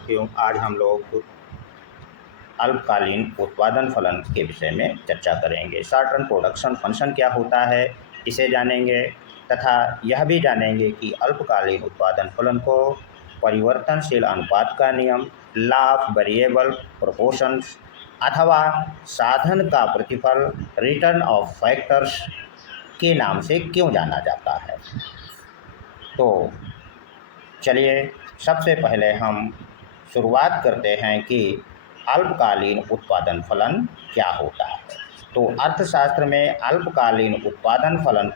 क्यों आज हम लोग अल्पकालीन उत्पादन फलन के विषय में चर्चा करेंगे। शॉर्ट रन प्रोडक्शन फंक्शन क्या होता है, इसे जानेंगे तथा यह भी जानेंगे कि अल्पकालीन उत्पादन फलन को परिवर्तनशील अनुपात का नियम, लॉ ऑफ वेरिएबल प्रोपोर्शंस अथवा साधन का प्रतिफल, रिटर्न ऑफ फैक्टर्स के नाम से क्यों जाना जाता है। तो चलिए सबसे पहले हम शुरुआत करते हैं कि अल्पकालीन उत्पादन फलन क्या होता है। तो अर्थशास्त्र में अल्पकालीन उत्पादन फलन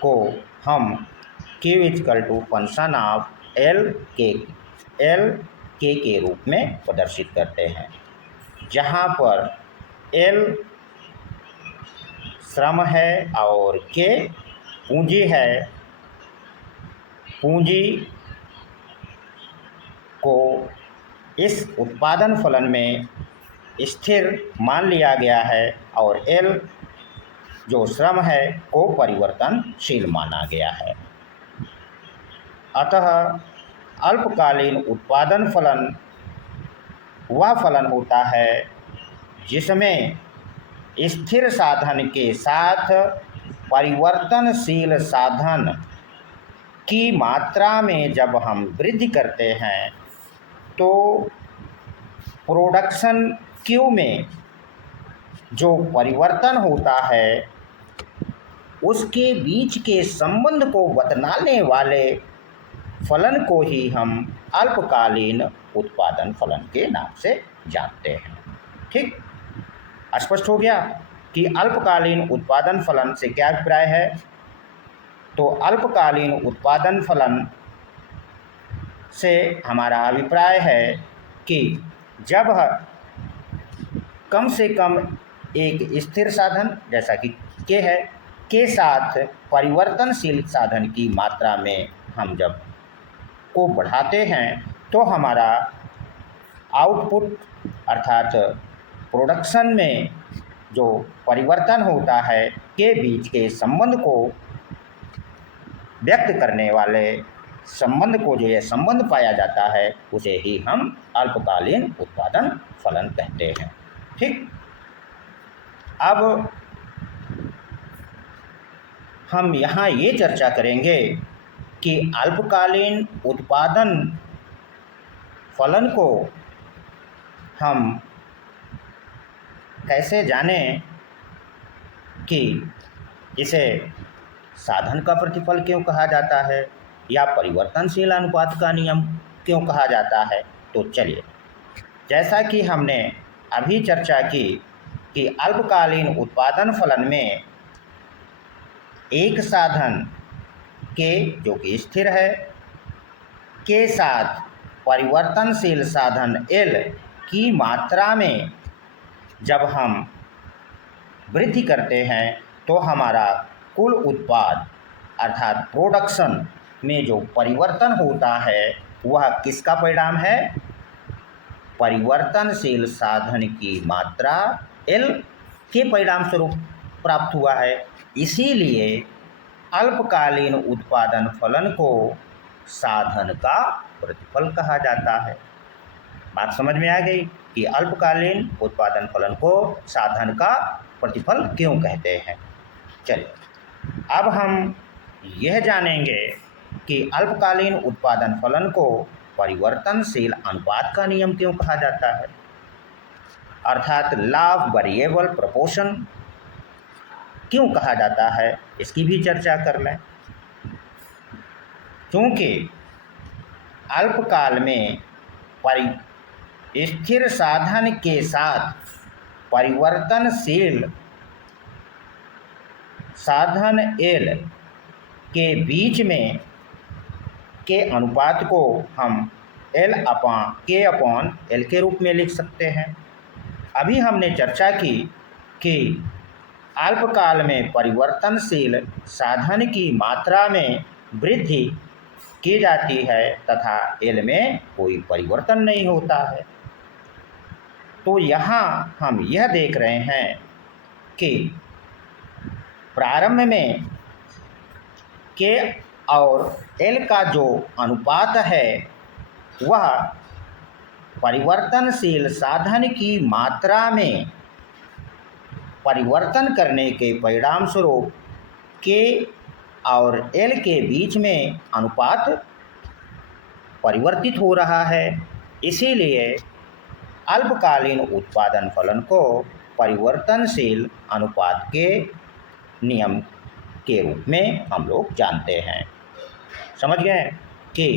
को हम Q equal to function of L के रूप में प्रदर्शित करते हैं, जहाँ पर L श्रम है और K पूंजी है। पूंजी को इस उत्पादन फलन में स्थिर मान लिया गया है और L जो श्रम है को परिवर्तनशील माना गया है। अतः अल्पकालीन उत्पादन फलन वह फलन होता है जिसमें स्थिर साधन के साथ परिवर्तनशील साधन की मात्रा में जब हम वृद्धि करते हैं तो प्रोडक्शन क्यू में जो परिवर्तन होता है उसके बीच के संबंध को बतलाने वाले फलन को ही हम अल्पकालीन उत्पादन फलन के नाम से जानते हैं। ठीक, स्पष्ट हो गया कि अल्पकालीन उत्पादन फलन से क्या अभिप्राय है। तो अल्पकालीन उत्पादन फलन से हमारा अभिप्राय है कि जब कम से कम एक स्थिर साधन जैसा कि के है के साथ परिवर्तनशील साधन की मात्रा में हम जब को बढ़ाते हैं तो हमारा आउटपुट अर्थात प्रोडक्शन में जो परिवर्तन होता है के बीच के संबंध को व्यक्त करने वाले संबंध को जो ये संबंध पाया जाता है उसे ही हम अल्पकालीन उत्पादन फलन कहते हैं। ठीक, अब हम यहाँ ये चर्चा करेंगे कि अल्पकालीन उत्पादन फलन को हम कैसे जानें कि इसे साधन का प्रतिफल क्यों कहा जाता है या परिवर्तनशील अनुपात का नियम क्यों कहा जाता है। तो चलिए, जैसा कि हमने अभी चर्चा की कि अल्पकालीन उत्पादन फलन में एक साधन के जो कि स्थिर है के साथ परिवर्तनशील साधन L की मात्रा में जब हम वृद्धि करते हैं तो हमारा कुल उत्पाद अर्थात प्रोडक्शन में जो परिवर्तन होता है वह किसका परिणाम है, परिवर्तनशील साधन की मात्रा L के परिणाम स्वरूप प्राप्त हुआ है। इसीलिए अल्पकालीन उत्पादन फलन को साधन का प्रतिफल कहा जाता है। बात समझ में आ गई कि अल्पकालीन उत्पादन फलन को साधन का प्रतिफल क्यों कहते हैं। चलिए, अब हम यह जानेंगे कि अल्पकालीन उत्पादन फलन को परिवर्तनशील अनुपात का नियम क्यों कहा जाता है, अर्थात लॉ ऑफ वेरिएबल प्रोपोर्शन क्यों कहा जाता है, इसकी भी चर्चा कर लें। क्योंकि अल्पकाल में स्थिर साधन के साथ परिवर्तनशील साधन L के बीच में के अनुपात को हम L/K/L के रूप में लिख सकते हैं। अभी हमने चर्चा की कि अल्पकाल में परिवर्तनशील साधन की मात्रा में वृद्धि की जाती है तथा L में कोई परिवर्तन नहीं होता है। तो यहाँ हम यह देख रहे हैं कि प्रारंभ में K और L का जो अनुपात है वह परिवर्तनशील साधन की मात्रा में परिवर्तन करने के परिणाम स्वरूप के और एल के बीच में अनुपात परिवर्तित हो रहा है। इसीलिए अल्पकालीन उत्पादन फलन को परिवर्तनशील अनुपात के नियम के रूप में हम लोग जानते हैं। समझ गए कि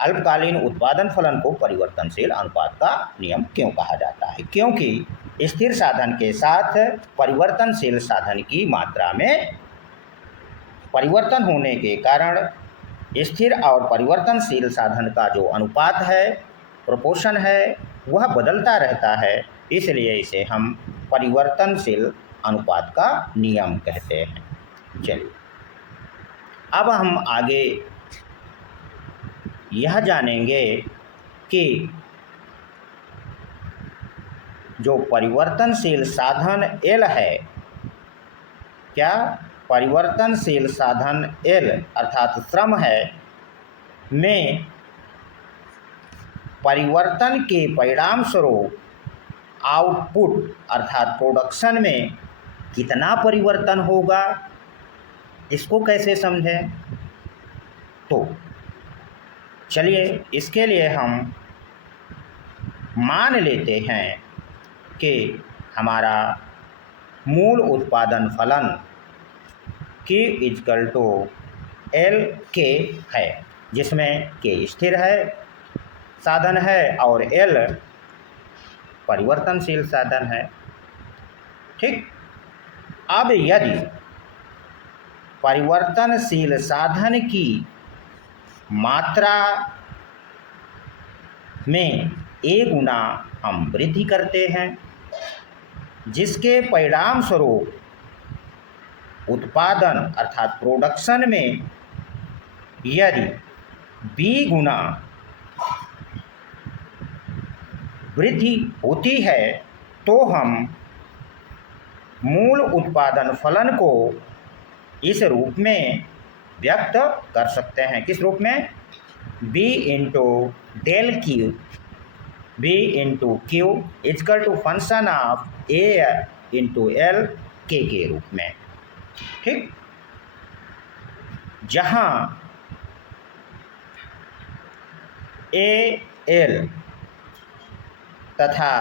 अल्पकालीन उत्पादन फलन को परिवर्तनशील अनुपात का नियम क्यों कहा जाता है? क्योंकि स्थिर साधन के साथ परिवर्तनशील साधन की मात्रा में परिवर्तन होने के कारण स्थिर और परिवर्तनशील साधन का जो अनुपात है, प्रोपोर्शन है, वह बदलता रहता है। इसलिए इसे हम परिवर्तनशील अनुपात का नियम कहते हैं। चलिए अब हम आगे यह जानेंगे कि जो परिवर्तनशील साधन L है, क्या परिवर्तनशील साधन L अर्थात श्रम है में परिवर्तन के परिणाम स्वरूप आउटपुट अर्थात प्रोडक्शन में कितना परिवर्तन होगा, इसको कैसे समझें? तो चलिए इसके लिए हम मान लेते हैं कि हमारा मूल उत्पादन फलन Q इजकल टू एल के है, जिसमें K स्थिर है साधन है और L परिवर्तनशील साधन है। ठीक, अब यदि परिवर्तनशील साधन की मात्रा में A गुना हम वृद्धि करते हैं, जिसके परिणाम स्वरूप उत्पादन अर्थात प्रोडक्शन में यदि B गुना वृद्धि होती है, तो हम मूल उत्पादन फलन को इस रूप में व्यक्त कर सकते हैं। किस रूप में? B into del Q, B into Q equal to function of A into L के रूप में। ठीक, जहाँ A L तथा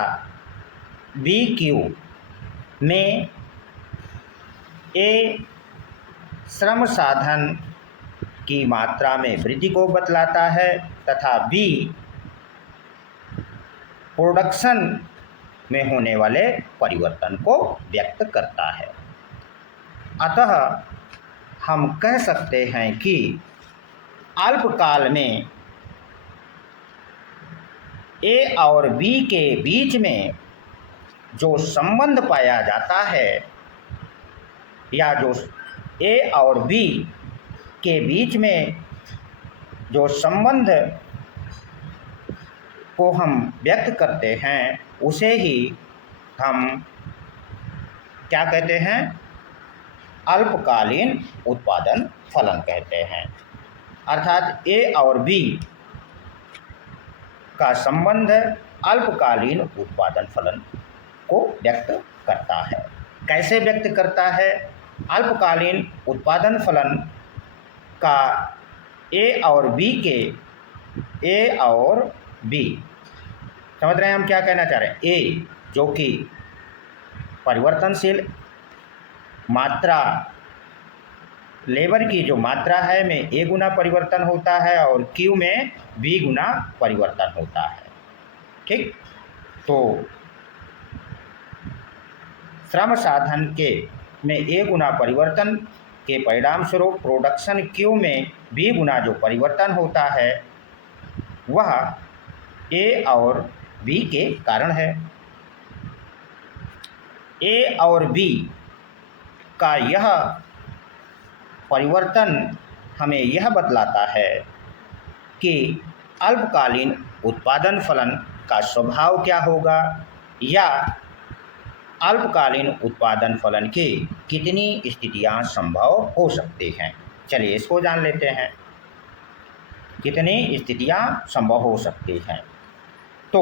B Q में A श्रम साधन की मात्रा में वृद्धि को बतलाता है तथा B प्रोडक्शन में होने वाले परिवर्तन को व्यक्त करता है। अतः हम कह सकते हैं कि अल्पकाल में A और B के बीच में जो संबंध पाया जाता है या जो A और B के बीच में जो संबंध को हम व्यक्त करते हैं, उसे ही हम क्या कहते हैं? अल्पकालीन उत्पादन फलन कहते हैं। अर्थात A और B का संबंध अल्पकालीन उत्पादन फलन को व्यक्त करता है। कैसे व्यक्त करता है? अल्पकालीन उत्पादन फलन का A और B समझ रहे हैं हम क्या कहना चाह रहे हैं? A जो कि परिवर्तनशील मात्रा लेबर की जो मात्रा है में A गुना परिवर्तन होता है और Q में B गुना परिवर्तन होता है। ठीक, तो श्रम साधन के में A गुना परिवर्तन के परिणाम स्वरूप प्रोडक्शन Q में B गुना जो परिवर्तन होता है, वह A और B के कारण है। A और B का यह परिवर्तन हमें यह बतलाता है कि अल्पकालीन उत्पादन फलन का स्वभाव क्या होगा या अल्पकालीन उत्पादन फलन की कितनी स्थितियां संभव हो सकती हैं। चलिए इसको जान लेते हैं। कितनी स्थितियां संभव हो सकती हैं? तो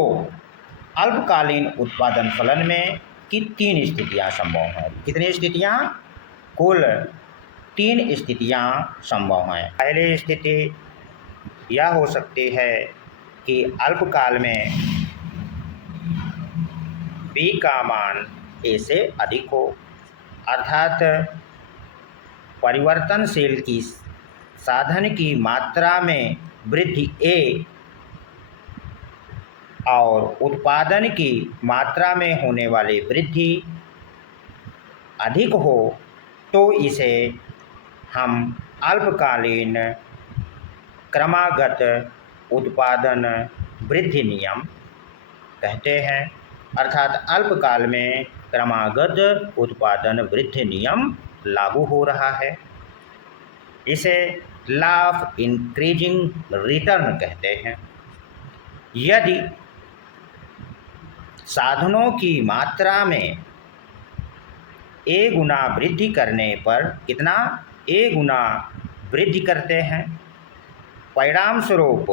अल्पकालीन उत्पादन फलन में की 3 स्थितियां संभव हैं। कितनी स्थितियां? कुल 3 स्थितियां संभव हैं। पहली स्थिति यह हो सकती है कि अल्पकाल में B का मान A से अधिक हो, अर्थात परिवर्तनशील की साधन की मात्रा में वृद्धि A और उत्पादन की मात्रा में होने वाली वृद्धि अधिक हो, तो इसे हम अल्पकालीन क्रमागत उत्पादन वृद्धि नियम कहते हैं। अर्थात अल्पकाल में क्रमागत उत्पादन वृद्धि नियम लागू हो रहा है। इसे लॉ ऑफ इंक्रीजिंग रिटर्न कहते हैं। यदि साधनों की मात्रा में A गुना वृद्धि करने पर कितना? A गुना वृद्धि करते हैं, परिणाम स्वरूप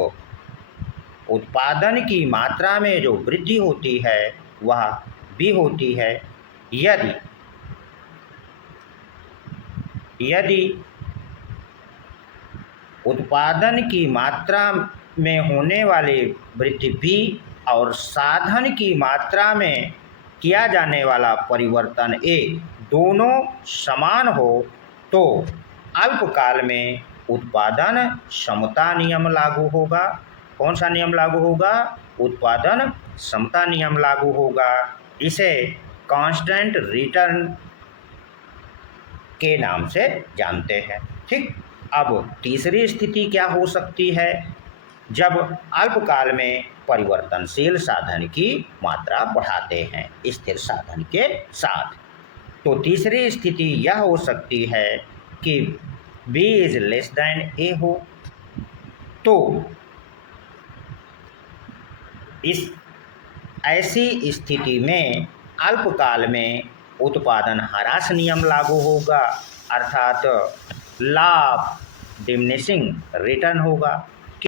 उत्पादन की मात्रा में जो वृद्धि होती है वह B होती है। यदि उत्पादन की मात्रा में होने वाली वृद्धि B और साधन की मात्रा में किया जाने वाला परिवर्तन A दोनों समान हो, तो अल्पकाल में उत्पादन समता नियम लागू होगा। कौन सा नियम लागू होगा? उत्पादन समता नियम लागू होगा। इसे कांस्टेंट रिटर्न के नाम से जानते हैं। ठीक, अब तीसरी स्थिति क्या हो सकती है? जब अल्पकाल में परिवर्तनशील साधन की मात्रा बढ़ाते हैं स्थिर साधन के साथ, तो तीसरी स्थिति यह हो सकती है कि B is less than A हो। तो इस ऐसी स्थिति में अल्पकाल में उत्पादन ह्रास नियम लागू होगा, अर्थात लॉ ऑफ डिमिनिशिंग रिटर्न होगा।